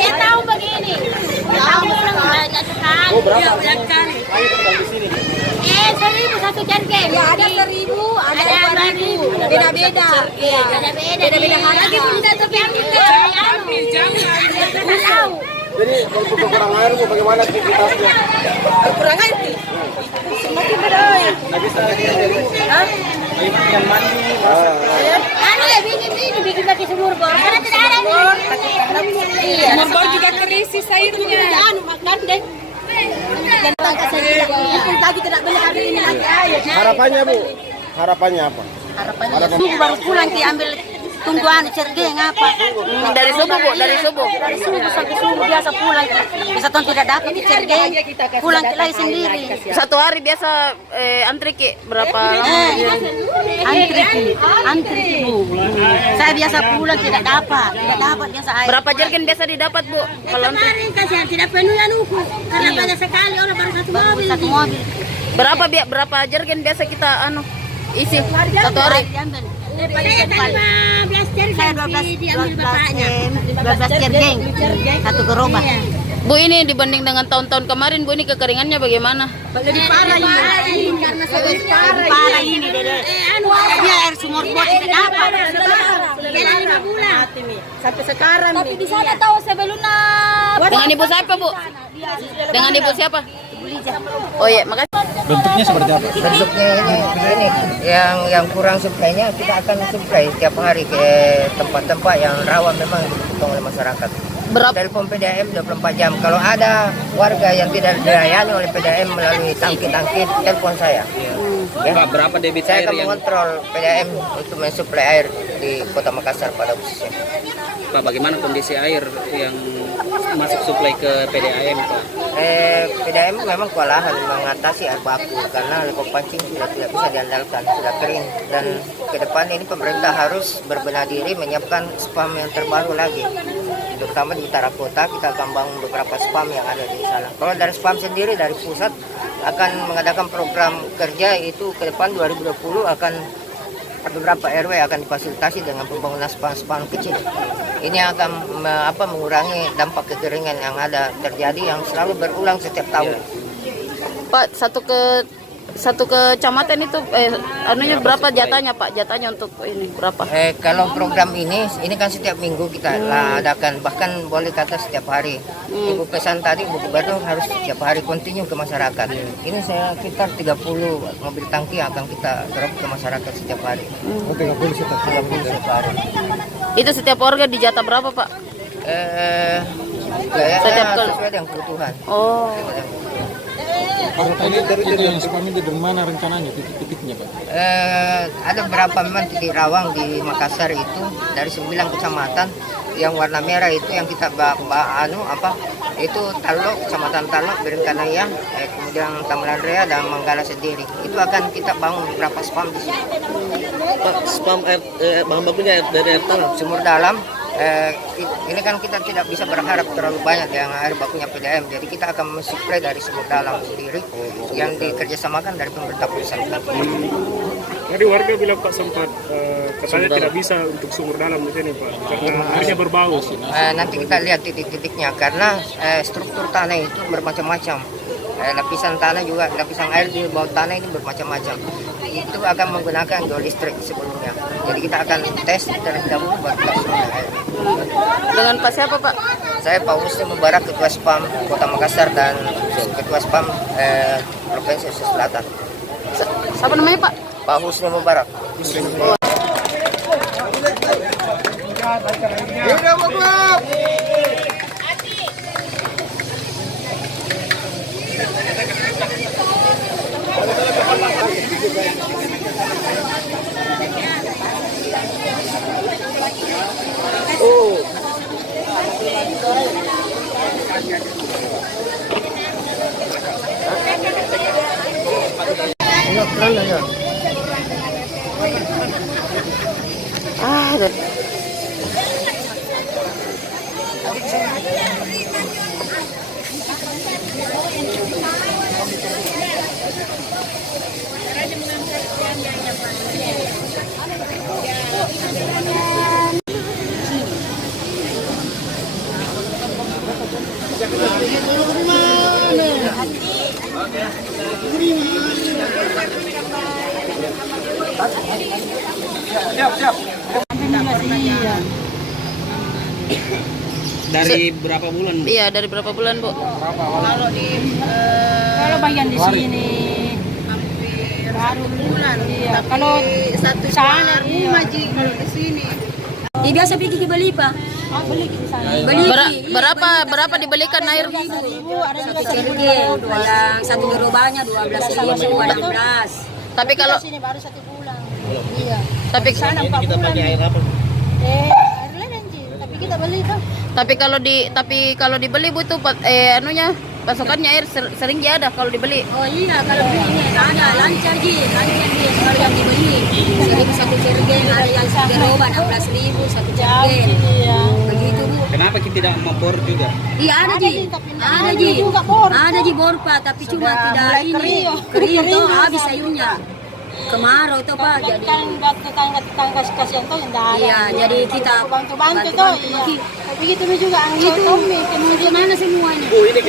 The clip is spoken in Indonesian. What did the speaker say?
Dia tahu begini. Tahu banyak sekali. Oh, berapa? Banyak sekali. Ayo kita di sini. 1.000 satu jargen. Ya ada 1.000, ada 2.000. Beda-beda. Iya. Beda-beda harga pun tidak tapi ambil jangan. Jadi untuk kurang air bu, bagaimana aktivitasnya? Kurang air sih. Semakin beda ya. Nggak bisa Hah? yang mandi. Anu ya bikin pakai sumur bor. Karena tidak ada nih. Iya. Sumur bor juga krisis airnya. Anu makan deh. Dan tangga saya tidak tadi tidak boleh hari ini lagi air. Harapannya bu, harapannya apa? Harapannya subuh baru pulang diambil tungguan cergeng apa? Dari subuh bu, dari subuh. Dari subuh sampai subuh biasa pulang. Bisa tuh tidak dapat di cergeng. Pulang lagi sendiri. Satu hari biasa antri ki berapa lama? Antri bu. Saya biasa pulang tidak dapat biasa air. Berapa jergen biasa didapat bu? Kalau antri Kemarin kasihan tidak penuh ya nuku. Karena banyak sekali orang baru satu mobil. Satu mobil. berapa jergen biasa kita isi satu hari? Diambil. Saya tadi 15 jargen Saya 12 diambil bapaknya. cergeng. Satu gerobak. Bu, ini dibanding dengan tahun-tahun kemarin bu, ini kekeringannya bagaimana? Lebih parah ini karena lebih parah ini dede. Dia air sumur bor tidak dapat. Kira 5 bulan. Sampai sekarang. Tapi di sana tahu sebelumnya Dengan ibu siapa bu? Dengan ibu siapa? Oh iya, makasih. Bentuknya seperti apa? Bentuknya ini yang kurang suplainya kita akan suplai tiap hari ke tempat-tempat yang rawan memang dibutuhkan oleh masyarakat. Berapa? Telepon PDAM 24 jam. Kalau ada warga yang tidak dilayani oleh PDAM melalui tangki-tangki, telepon saya. Ya. Pak, berapa debit Saya air akan yang mengontrol PDAM untuk mensuplai air di Kota Makassar pada khususnya. Pak, bagaimana kondisi air yang masuk suplai ke PDAM Pak? PDAM memang kewalahan mengatasi air baku karena lekop pancing sudah tidak bisa diandalkan, sudah kering, dan ke depan ini pemerintah harus berbenah diri menyiapkan spam yang terbaru lagi, terutama di utara kota. Kita akan bangun beberapa spam yang ada di sana. Kalau dari spam sendiri dari pusat akan mengadakan program kerja itu ke depan 2020 akan beberapa RW akan difasilitasi dengan pembangunan spam-spam kecil. Ini akan mengurangi dampak kekeringan yang ada terjadi yang selalu berulang setiap tahun. Pak, satu kecamatan itu anunya berapa jatahnya Pak? Jatahnya untuk ini berapa? Kalau program ini kan setiap minggu kita adakan, bahkan boleh kata setiap hari. Ibu pesan tadi, Bu Gubernur harus setiap hari kontinu ke masyarakat. Ini saya sekitar 30 mobil tangki yang akan kita drop ke masyarakat setiap hari. 30 setiap hari. Itu setiap warga di jatah berapa Pak? Setiap sesuai dengan kebutuhan. Oh. Ini dari yang spam ini dari mana rencananya titik-titiknya Pak? Ada beberapa memang titik rawang di Makassar itu dari 9 kecamatan. Yang warna merah itu yang kita itu Talok, Kecamatan Talok, Beringkanaya, kemudian Tamanraya dan Manggala sendiri. Itu akan kita bangun beberapa spam di sini. Pak, spam bahan bakunya dari air tanah. Sumur dalam. Ini kan kita tidak bisa berharap terlalu banyak yang air bakunya PDAM, jadi kita akan mensuplai dari sumur dalam sendiri yang dikerjasamakan dari pemerintah pusat. Tadi warga bilang Pak sempat katanya tidak bisa untuk sumur dalam di sini Pak, karena airnya berbau. Nanti kita lihat titik-titiknya karena struktur tanah itu bermacam-macam. Lapisan tanah juga, lapisan air di bawah tanah ini bermacam-macam. Itu akan menggunakan geolistrik sebelumnya. Jadi kita akan tes terlebih dahulu baru kita suplai air. Dengan Pak siapa Pak? Saya Pak Husni Mubarak, Ketua Spam Kota Makassar dan Ketua Spam Provinsi Sulawesi Selatan. Siapa namanya Pak? Pak Husni Mubarak. Dari berapa bulan, Bu? Iya, dari berapa bulan, Bu? Kalau bagian di sini hampir baru bulan. Iya. Kalau satu sana rumah ji kalau di sini. Dia biasa pergi ke beli Pak. Beli di sana. Beli Berapa dibelikan air? satu cirge, yang satu gerobaknya 12.000, ada 16. Tapi kalau Sini baru 1 bulan. Iya. tapi Sana 4 bulan. Pakai air apa? Air lain ji, tapi kita beli tuh. tapi kalau dibeli butuh anunya pasokannya air sering dia ada kalau dibeli. Oh iya, kalau beli ini ada lancar ji, kalau yang dibeli. Jadi satu cirge, ada yang gerobak 16.000, satu cirge. Iya. Begitu Bu. Kenapa kita tidak membor juga? Iya ada ji, ada ji bor Pak, tapi cuma tidak mulai ini kering tuh habis sayurnya. Kemarau tuh Pak, jadi tetangga kasihan tuh yang ada. iya, jadi kita bantu tuh. Iya. Begitu juga angin tuh. kemana semuanya. Bu, ini